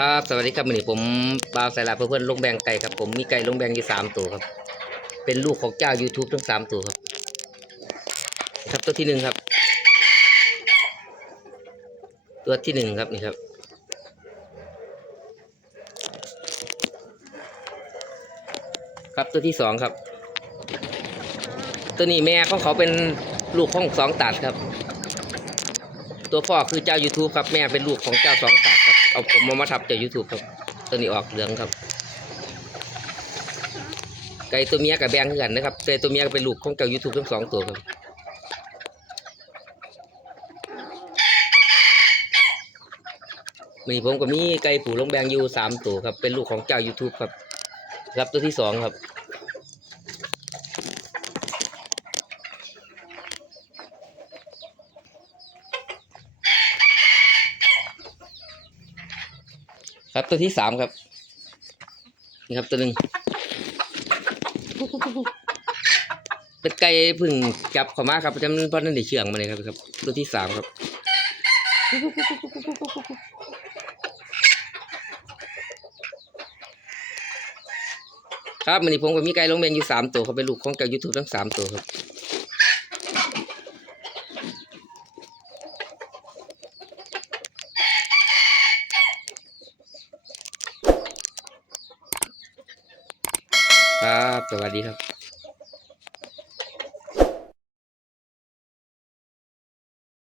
ครับสวัสดีครับวันนี้ผมบ่าวสายลาเพื่อนๆลงแบงไก่ครับผมมีไก่ลงแบงอยู่สามตัวครับ เป็นลูกของเจ้า YouTube ทั้งสามตัวครับ ครับตัวที่หนึ่งครับ ตัวที่หนึ่งครับนี่ครับ ครับตัวที่สองครับ ตัวนี้แม่ของเขาเป็นลูกของสองตัดครับ ตัวพ่อคือเจ้า YouTube ครับแม่เป็นลูกของเจ้าสองตัดครับ เอาผมมามาทับเจ้า YouTube ครับตัวนี้ออกเหลืองครับ ไก่ตัวเมียกับแบงคือกันนะครับไก่ตัวเมียก็เป็นลูกของเจ้า YouTube ทั้งสองตัวครับมีผมก็มีไก่ผูลงแบงอยู่สามตัวครับเป็นลูกของเจ้า YouTube ครับ ครับตัวที่สองครับ ครับตัวที่สามครับ นี่ครับตัวหนึ่งเป็นไก่พึ่งจับเข้ามาครับจำเพราะนั่นได้เชื่องมาเลยครับครับ ตัวที่สามครับครับวันนี้ผมก็มีไก่ลงแบงอยู่สามตัวเขาเป็นลูกของเจ้ายูทูบทั้งสามตัวครับ ครับ สวัสดีครับ